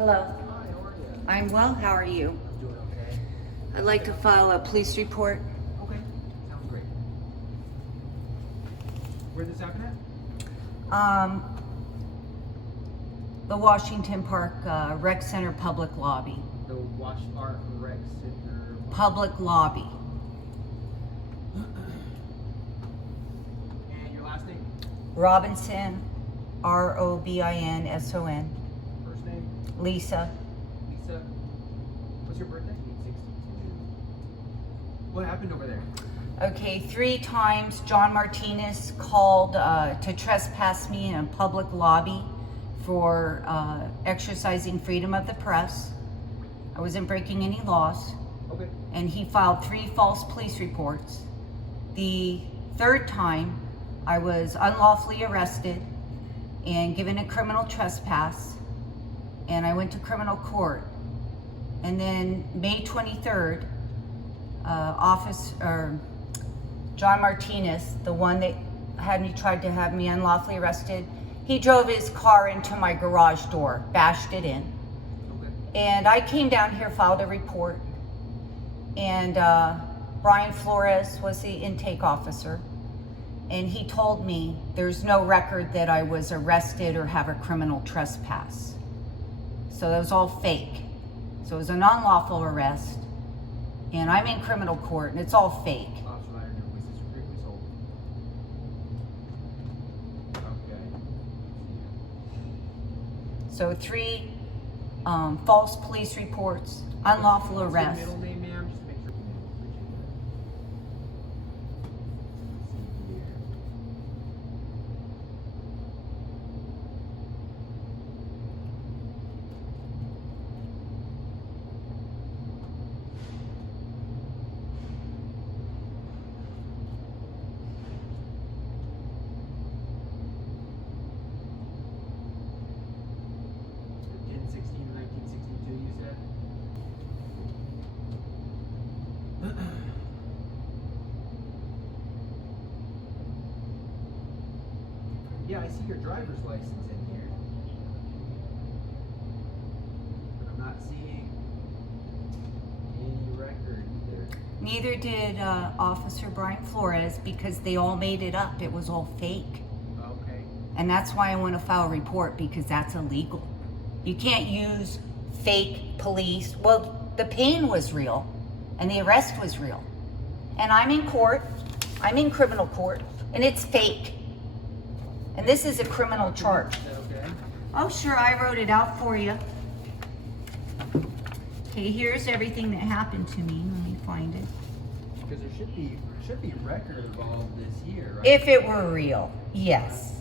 Hello. Hi, how are you? I'm well. How are you? I'm doing okay. I'd like to file a police report. Okay, sounds great. Where did this happen at? The Washington Park Rec Center public lobby. The Wash Art Rec Center. Public lobby. And your last name? Robinson, Robinson. First name? Lisa. Lisa. What's your birthday? 8/16/22. What happened over there? Okay, 3 times John Martinez called to trespass me in a public lobby for exercising freedom of the press. I wasn't breaking any laws. Okay. And he filed 3 false police reports. The 3rd time, I was unlawfully arrested and given a criminal trespass, and I went to criminal court. And then May 23rd, John Martinez, the one that tried to have me unlawfully arrested, he drove his car into my garage door, bashed it in. Okay. And I came down here, filed a report, and Brian Flores was the intake officer, and he told me there's no record that I was arrested or have a criminal trespass. So that was all fake. So it was an unlawful arrest, and I'm in criminal court, and it's all fake. Officer Leonard, your police is strictly sold. Okay. So 3 false police reports, unlawful What's arrest. your middle name, ma'am? Just make sure. Appreciate that. Let's see here. So 10/16/1962, you said? Yeah, I see your driver's license in here. But I'm not seeing any record either. Neither did Officer Brian Flores, because they all made it up. It was all fake. Okay. And that's why I want to file a report, because that's illegal. You can't use fake police. Well, the pain was real and the arrest was real. And I'm in court. I'm in criminal court, and it's fake. And this is a criminal charge. Is that okay? Oh, sure, I wrote it out for you. Okay, here's everything that happened to me. Let me find it. Because there should be a record of all of this here, right? If it were real, yes.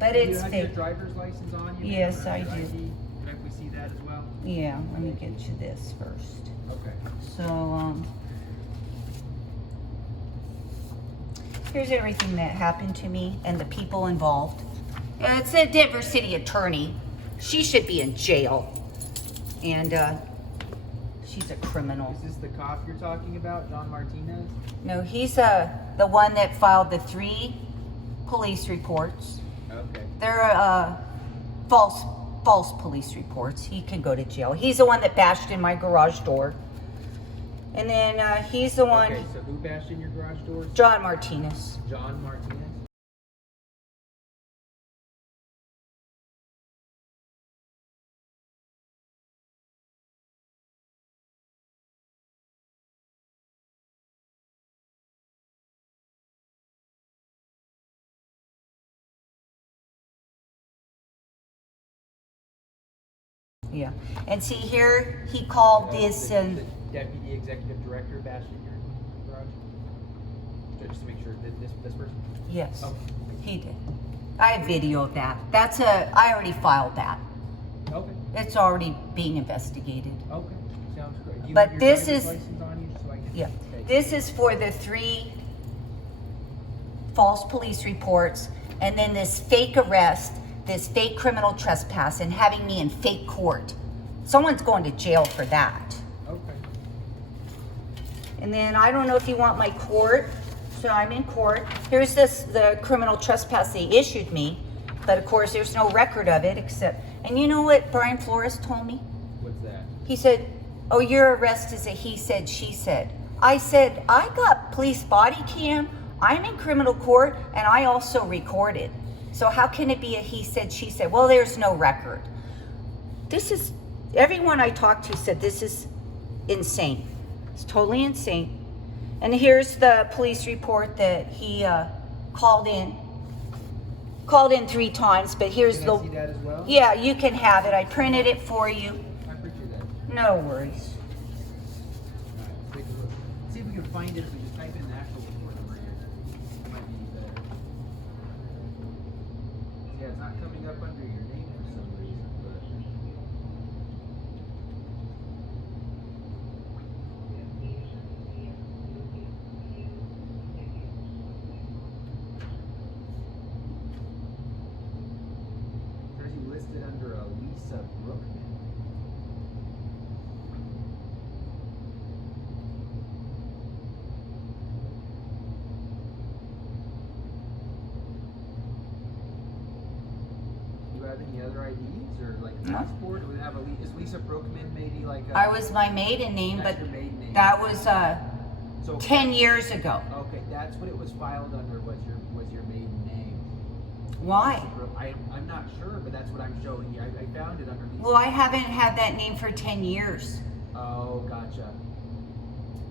But Do it's you have your fake. driver's license on you? Yes, Or I your do. ID? Can we see that as well? Yeah, let me get you this first. Okay. So, here's everything that happened to me and the people involved. It's a Denver city attorney. She should be in jail. And, she's a criminal. Is this the cop you're talking about, John Martinez? No, he's the one that filed the 3 police reports. Okay. They're false police reports. He can go to jail. He's the one that bashed in my garage door. And then he's the one, Okay, so who bashed in your garage doors? John Martinez. John Martinez? Yeah. And see here, he called this The and deputy executive director bashed in your garage? Just to make sure that this person? yes, Okay. he did. I have video of that. I already filed that. Okay. It's already being investigated. Okay. Sounds great. Do you But have your this driver's is- license on you just so I can Yeah. take This it? is for the 3 false police reports, and then this fake arrest, this fake criminal trespass, and having me in fake court. Someone's going to jail for that. Okay. And then I don't know if you want my court. So I'm in court. Here's the criminal trespass they issued me, but of course there's no record of it except And you know what Brian Flores told me? What's that? He said, oh, your arrest is a he said, she said. I said, I got police body cam, I'm in criminal court, and I also recorded. So how can it be a he said, she said? Well, there's no record. This is, everyone I talked to said this is insane. It's totally insane. And here's the police report that he called in 3 times, but here's Can I see that as well? Yeah, you can have it. I printed it for you. I appreciate that. No worries. Alright, take a look. See if we can find it if we just type in the actual report number here. It might be better. Yeah, it's not coming up under your name for some reason, but. There's you listed under a Lisa Brookman. Do you have any other IDs or like a No. passport? It would have is Lisa Brookman maybe like a, I was my maiden name, that's but your maiden name. that was So 10 years ago. okay, that's what it was filed under was your maiden name. Why? I'm not sure, but that's what I'm showing you. I found it under Lisa. Well, I haven't had that name for 10 years. Oh, gotcha.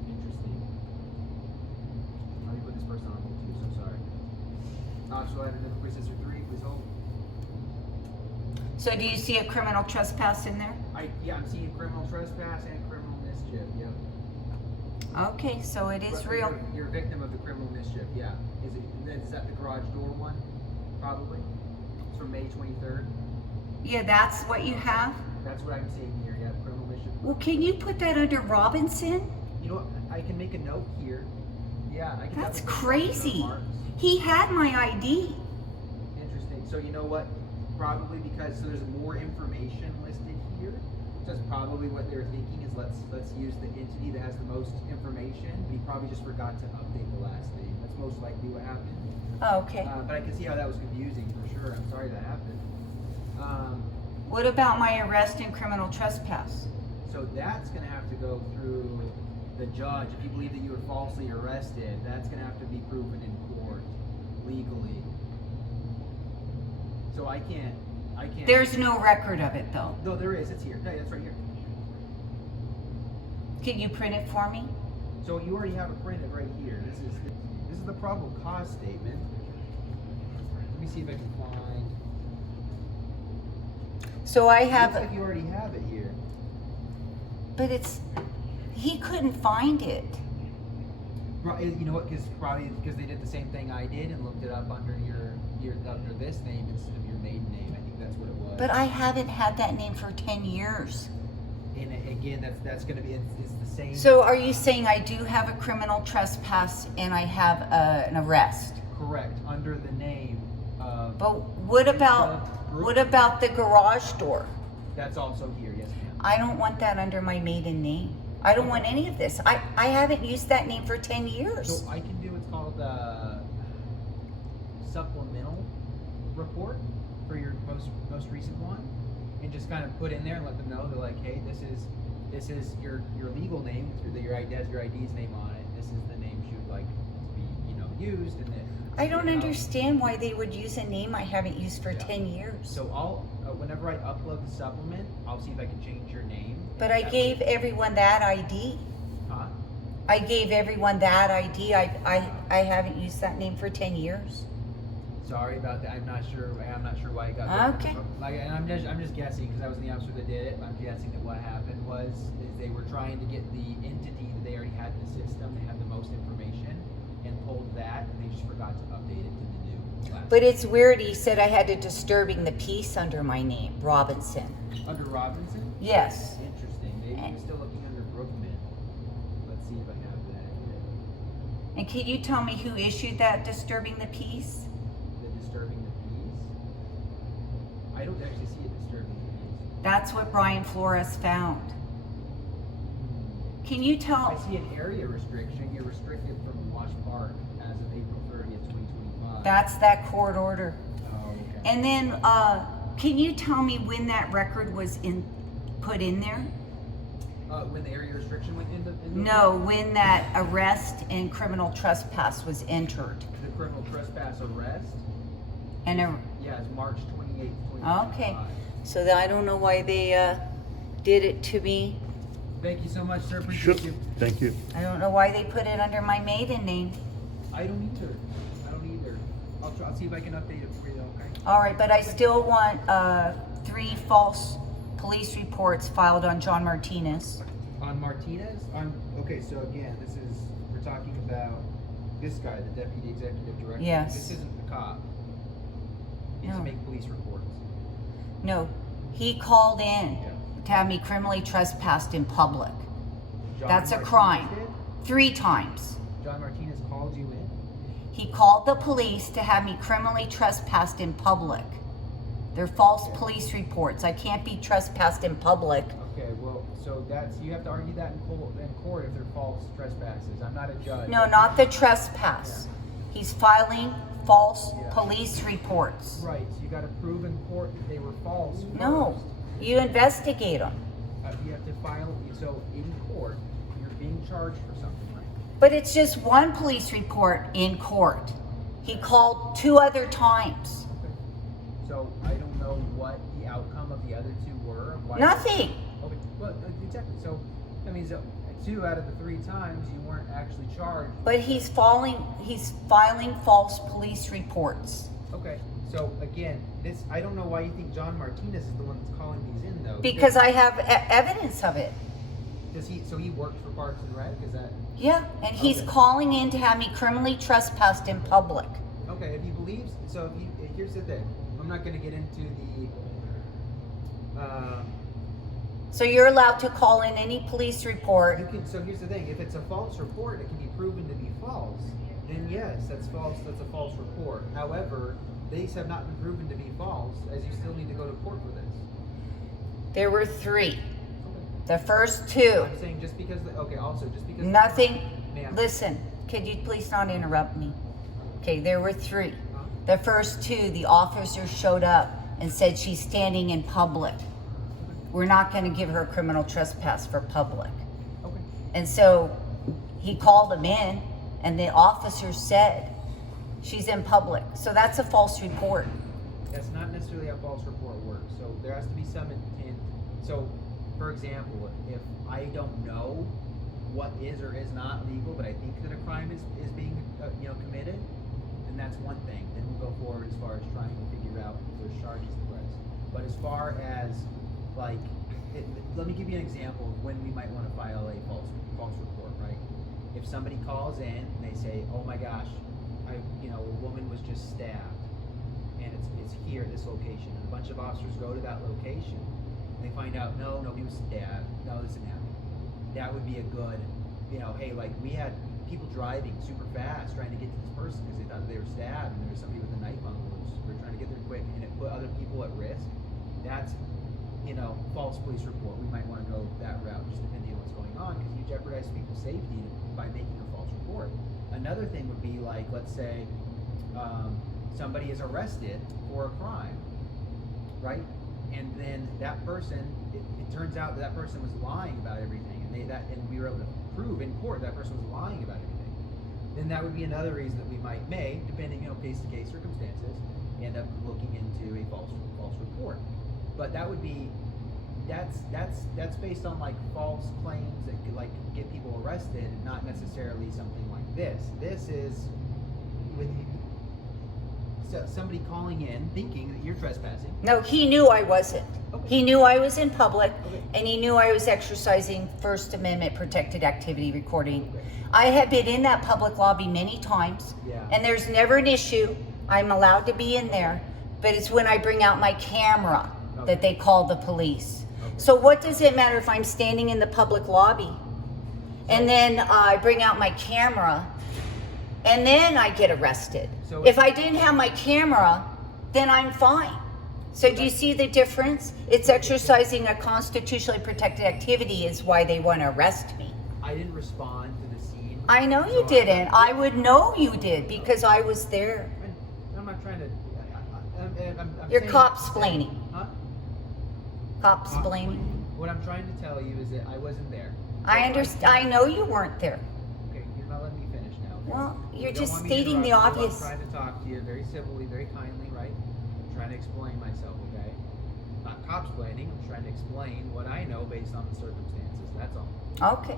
Interesting. Let me put this person on hold too, so sorry. So I have another processor 3, please hold. So do you see a criminal trespass in there? Yeah, I'm seeing criminal trespass and criminal mischief, yep. Okay, so it is But real. You're a victim of the criminal mischief, yeah. Is that the garage door one? Probably. It's from May 23rd. Yeah, that's what you have? That's what I'm seeing here, yeah, criminal mischief. Well, can you put that under Robinson? You know what, I can make a note here. Yeah, I can. That's definitely put crazy. marks. He had my ID. Interesting. So you know what? Probably because so there's more information listed here. So that's probably what they're thinking is let's use the entity that has the most information. We probably just forgot to update the last name. That's most likely what happened. Oh, okay. But I can see how that was confusing for sure. I'm sorry that happened. What about my arrest and criminal trespass? So that's going to have to go through the judge. If you believe that you were falsely arrested, that's going to have to be proven in court legally. So I can't. There's no record of it though. No, there is. It's here. No, that's right here. Can you print it for me? So you already have it printed right here. This is the probable cause statement. Let me see if I can find. So I Looks have, like you already have it here. but he couldn't find it. You know what? Probably because they did the same thing I did and looked it up under under this name instead of your maiden name. I think that's what it was. But I haven't had that name for 10 years. And again, that's going to be it's the same. So are you saying I do have a criminal trespass and I have an arrest? Correct, under the name of. But what about the garage door? That's also here, yes, ma'am. I don't want that under my maiden name. I don't want any of this. I haven't used that name for 10 years. So I can do what's called a supplemental report for your most recent one, and just kind of put in there and let them know they're like, hey, this is your legal name. Your ID has your ID's name on it. This is the name you would like to be used, and then. I don't understand why they would use a name I haven't used for 10 years. So whenever I upload the supplement, I'll see if I can change your name. But I gave everyone that ID. Huh? I gave everyone that ID. I haven't used that name for 10 years. Sorry about that. I'm not sure why it got Okay. And I'm just guessing because I was the officer that did it. I'm guessing that what happened is they were trying to get the entity that they already had in the system. They had the most information and pulled that, and they just forgot to update it to the new last But it's weird. He said I had a disturbing the peace under my name, Robinson. Under Robinson? Yes. Interesting. Maybe you're still looking under Brookman. Let's see if I have that here. And can you tell me who issued that disturbing the peace? The disturbing the peace? I don't actually see it disturbing the peace. That's what Brian Flores found. Can you I tell? see an area restriction. You're restricted from Wash Park as of April 30th, 2025. That's that court order. Oh, okay. And then can you tell me when that record was put in there? When the area restriction went into No, when that arrest and criminal trespass was entered. the criminal trespass arrest. And Yeah, it's March 28th, 2025. okay, so I don't know why they did it to me. Thank you so much, sir. Sure. Appreciate you. Thank you. I don't know why they put it under my maiden name. I don't either. I'll see if I can update it for you, okay? All right, but I still want 3 false police reports filed on John Martinez. On Martinez? Okay, so again, we're talking about this guy, the deputy executive director. Yes. This isn't the cop. He's No. to make police reports. No, he called in Yeah. to have me criminally trespassed in public. John That's a Martinez crime. did? 3 times. John Martinez called you in? He called the police to have me criminally trespassed in public. They're false police reports. I can't be trespassed in public. Okay, well, so you have to argue that in court if they're false trespasses. I'm not a judge. No, not the trespass. He's filing false Yeah. police reports. Right, so you gotta prove in court that they were false No, first. you investigate them. You have to file, so in court, you're being charged for something, right? But it's just one police report in court. He called 2 other times. Okay. So I don't know what the outcome of the other 2 were. Why Nothing. Okay, well, exactly. So that means that 2 out of the 3 times you weren't actually charged. But he's filing false police reports. Okay, so again, I don't know why you think John Martinez is the one that's calling these in, though. Because I have evidence of it. So he worked for Parks and Rec? Is that? Yeah, and he's Okay. calling in to have me criminally trespassed in public. Okay, if he believes, here's the thing. I'm not going to get into So you're allowed to call in any police report. so here's the thing. If it's a false report, it can be proven to be false. Then yes, that's false. That's a false report. However, these have not been proven to be false, as you still need to go to court for this. There were 3. Okay. The first 2. I'm saying just because. Also just because. Nothing. Ma'am. Listen, could you please not interrupt me? Okay, there were 3. Huh? The first 2, the officer showed up and said she's standing in public. We're not going to give her a criminal trespass for public. Okay. And so he called them in, and the officer said she's in public. So that's a false report. That's not necessarily how false report works. So there has to be some intent. So, for example, if I don't know what is or is not legal, but I think that a crime is being committed, then that's one thing. Then we'll go forward as far as trying to figure out if there's charges to press. But as far as let me give you an example of when we might want to file a false report, right? If somebody calls in and they say, "Oh my gosh, a woman was just stabbed, and it's here at this location," and a bunch of officers go to that location, and they find out, no, nobody was stabbed. No, this didn't happen. That would be a good, hey, like we had people driving super fast trying to get to this person because they thought they were stabbed, and there was somebody with a knife on the loose. They're trying to get there quick, and it put other people at risk. That's false police report. We might want to go that route, just depending on what's going on, because you jeopardize people's safety by making a false report. Another thing would be like, let's say somebody is arrested for a crime, right? And then that person, it turns out that person was lying about everything, and we were able to prove in court that person was lying about everything. Then that would be another reason that we might depending, case to case circumstances, end up looking into a false report. But that would be that's based on like false claims that could like get people arrested, not necessarily something like this. This is with somebody calling in thinking that you're trespassing. No, he knew I wasn't. Okay. He knew I was in public, Okay. and he knew I was exercising First Amendment protected activity recording. Okay. I have been in that public lobby many times, Yeah. and there's never an issue. I'm allowed to be in there, but it's when I bring out my camera Okay. that they call the police. Okay. So what does it matter if I'm standing in the public lobby and then I bring out my camera and then I get arrested? So if I didn't have my camera, then I'm fine. So do you see the difference? It's exercising a constitutionally protected activity is why they want to arrest me. I didn't respond to the scene. I know you So didn't. I would know you did because I was there. I'm not trying to. I'm You're saying- cop-splaining. Cops blaming. What I'm trying to tell you is that I wasn't there. I understand. I know you weren't there. Okay, you're not letting me finish now. Okay? Well, you're You don't just want me to stating the interrupt you. obvious. I'm trying to talk to you very civilly, very kindly, right? I'm trying to explain myself, okay? Not cops blaming. I'm trying to explain what I know based on the circumstances. That's all. Okay.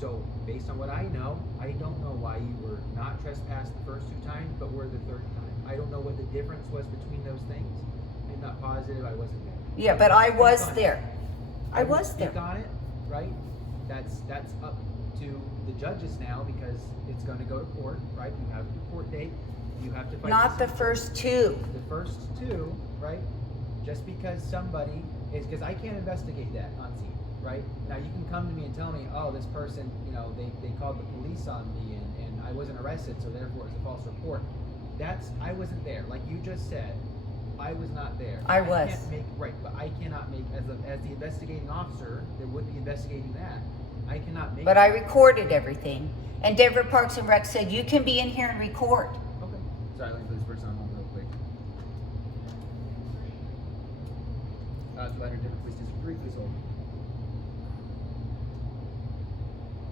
So, based on what I know, I don't know why you were not trespassed the first 2 times, but were the 3rd time. I don't know what the difference was between those things. I'm not positive. I wasn't there. Yeah, but I was there. I was there. Speak on it, right? That's up to the judges now because it's going to go to court, right? You have the court date. You have to fight. Not the first 2. The first 2, right? Just because somebody is, because I can't investigate that on scene, right? Now you can come to me and tell me, oh, this person, you know, they called the police on me and I wasn't arrested, so therefore it's a false report. I wasn't there. Like you just said, I was not there. I was. Can't make, right, but I cannot make, as the investigating officer that would be investigating that, I cannot make. But I recorded everything. And Denver Parks and Rec said, you can be in here and record. Okay. Sorry, let me put this person on hold real quick. 200 different police district 3, please hold.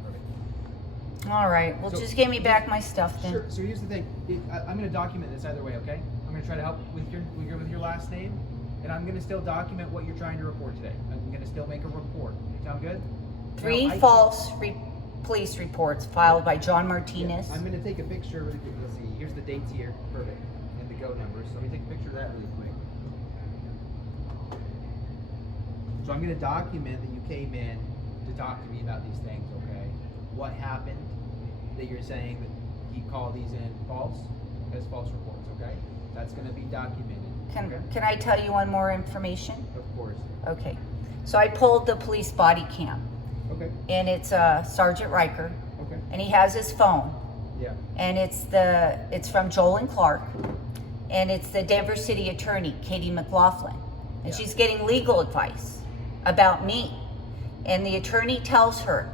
Perfect. All right. Well, So- just give me back my stuff then. Sure. So here's the thing. I'm going to document this either way, okay? I'm going to try to help with your last name, and I'm going to still document what you're trying to report today. I'm going to still make a report. Sound good? 3 Now, I false police reports filed by John Martinez. Yeah, I'm going to take a picture really quick. Let's see. Here's the dates here. Perfect. And the go numbers. So let me take a picture of that really quick. So I'm going to document that you came in to talk to me about these things, okay? What happened that you're saying that he called these in false as false reports, okay? That's going to be documented. Okay? Can I tell you one more information? Of course. Okay. So I pulled the police body cam, Okay. and it's Sergeant Riker, Okay. and he has his phone, Yeah. and it's from Joel and Clark, and it's the Denver City Attorney, Katie McLaughlin, and Yeah. she's getting legal advice about me, and the attorney tells her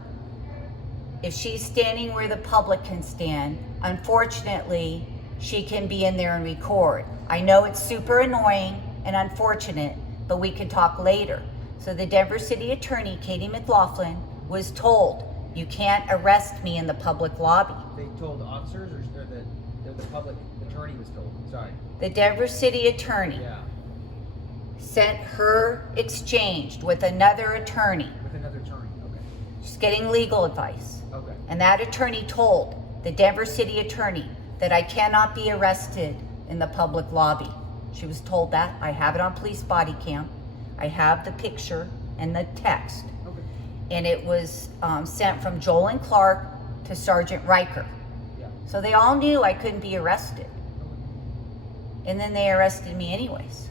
if she's standing where the public can stand, unfortunately, she can be in there and record. I know it's super annoying and unfortunate, but we can talk later. So the Denver City Attorney, Katie McLaughlin, was told, you can't arrest me in the public lobby. They told the officers or the public attorney was told? Sorry. The Denver City Attorney Yeah. sent her exchanged with another attorney. With another attorney. Okay. She's getting legal advice. Okay. And that attorney told the Denver City Attorney that I cannot be arrested in the public lobby. She was told that. I have it on police body cam. I have the picture and the text. Okay. And it was sent from Joel and Clark to Sergeant Riker. Yeah. So they all knew I couldn't be arrested. And then they arrested me anyways.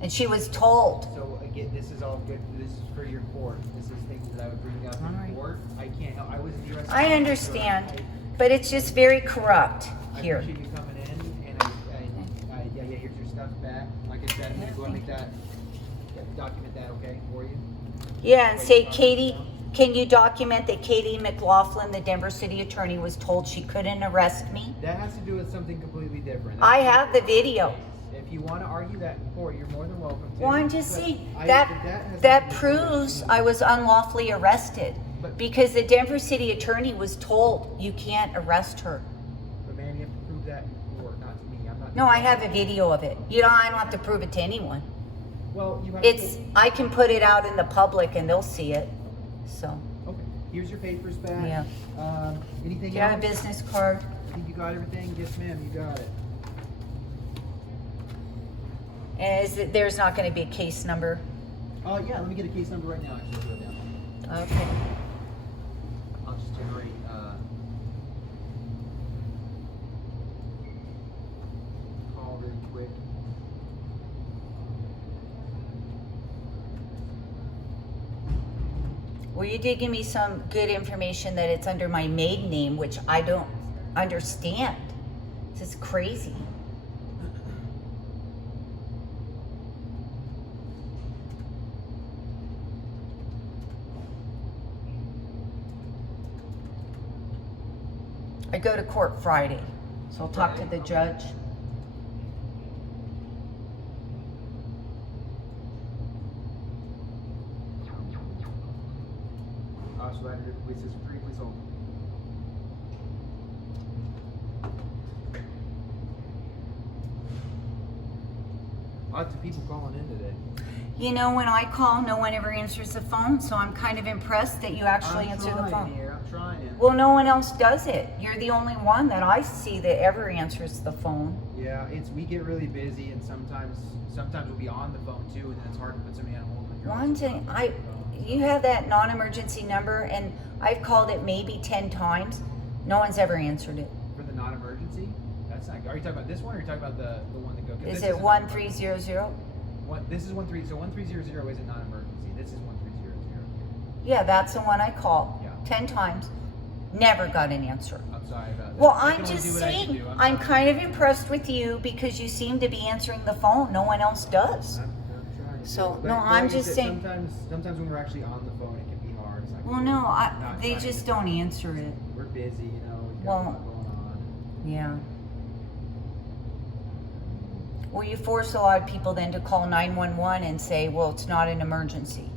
And she was told. So again, this is all good. This is for your court. This is things that I would bring up All right. in court. I can't help. I wasn't the arresting I officer. understand, but it's just very corrupt here. I appreciate you coming in, and yeah, here's your stuff back. Like I said, I'm gonna go and make that, document that, okay, for you. Yeah, and say, Katie, can you document that Katie McLaughlin, the Denver City Attorney, was told she couldn't arrest me? That has to do with something completely different. I have the video. If you want to argue that in court, you're more than welcome to. Well, I'm just But saying, has that nothing to do proves with- I was unlawfully arrested. But- Because the Denver City Attorney was told, you can't arrest her. But man, you have to prove that in court, not to me. I'm not. No, I have a video of it. You know, I don't have to prove it to anyone. Well, you have. It's, I can put it out in the public and they'll see it, so. Okay. Here's your papers back. Yeah. Anything Do you have a else? business card? I think you got everything. Yes, ma'am. You got it. And is it, there's not gonna be a case number? Yeah. Let me get a case number right now. Actually, write it down. Okay. I'll just generate. Call really quick. Well, you did give me some good information that it's under my maiden name, which I don't understand. This is crazy. I go to court Friday, so I'll talk to the judge. Officer Ladner, police system 3, please hold. Lots of people calling in today. You know, when I call, no one ever answers the phone, so I'm kind of impressed that you actually answer the phone. I'm trying. Well, no one else does it. You're the only one that I see that ever answers the phone. Yeah, we get really busy, and sometimes we'll be on the phone too, and then it's hard to put somebody on hold when you're One also thing, on the phone. you have that non-emergency number, and I've called it maybe 10 times. No one's ever answered it. For the non-emergency? That's not good. Are you talking about this one, or are you talking about the one that goes? Is it 1300? This is 13. So 1300 isn't non-emergency. This is 1300. Yeah, that's the one I called. Yeah. 10 times. Never got an answer. I'm sorry about that. Well, I I'm can only just do what I can saying, do. I'm sorry. kind of impressed with you because you seem to be answering the phone. No one else does. I'm trying. So, But no, like I'm you just said, saying. Sometimes when we're actually on the phone, it can be hard. It's like Well, we're no, not they trying to just get don't done. answer it. We're busy, you know. We've got Well, a lot going on. Yeah. Well, you force a lot of people then to call 911 and say, well, it's not an emergency.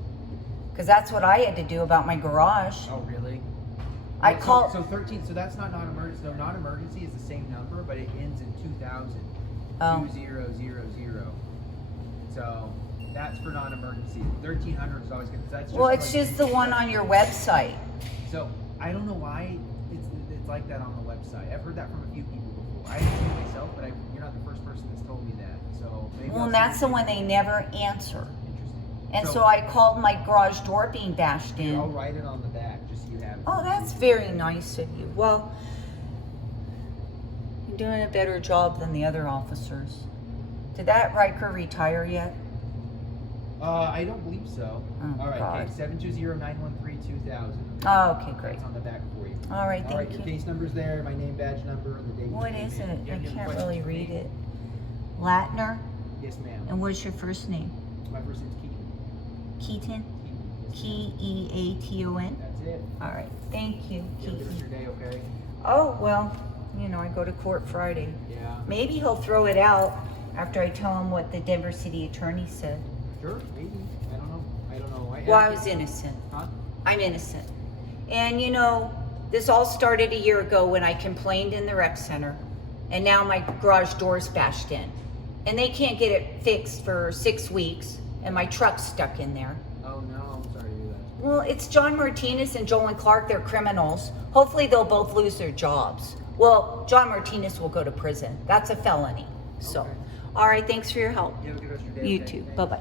Because that's what I had to do about my garage. Oh, really? I So- called. So 13. So that's not non-emergency. No, non-emergency is the same number, but it ends in 2000. Oh. 2000. So that's for non-emergency. 1300 is always good. That's Well, like it's just the one on your website. So I don't know why it's like that on the website. I've heard that from a few people before. I haven't seen it myself, but you're not the first person that's told me that. So maybe Well, I'll and see that's if the they- one they never answer. Interesting. And so I called my garage door being bashed I'll in. write it on the back just so you have it. Oh, that's very nice of you. Well, you're doing a better job than the other officers. Did that Riker retire yet? I don't believe so. Oh, All right, God. okay. 720-913-2000. Oh, okay, great. It's on the back for you. All right, All right, thank your you. case number's there, my name, badge number, and the date. What you came is in. it? You I have any can't questions really for read me? it. Latner? Yes, ma'am. And what's your first name? My first name's Keaton. Keaton? Yes, Keaton? ma'am. That's it. All right, thank you, You have a good rest of Keaton. your day, okay? Oh, well, you know, I go to court Friday. Yeah. Maybe he'll throw it out after I tell him what the Denver City Attorney said. Sure, maybe. I don't know. Well, I was innocent. Huh? I'm innocent. And you know, this all started a year ago when I complained in the rec center, and now my garage door's bashed in. And they can't get it fixed for 6 weeks, and my truck's stuck in there. Oh, no. I'm sorry to hear that. Well, it's John Martinez and Joel and Clark, they're criminals. Hopefully they'll both lose their jobs. Well, John Martinez will go to prison. That's a felony. So, Okay. all right, thanks for your help. You have a good rest of your day. You okay? too. Thanks. Bye-bye.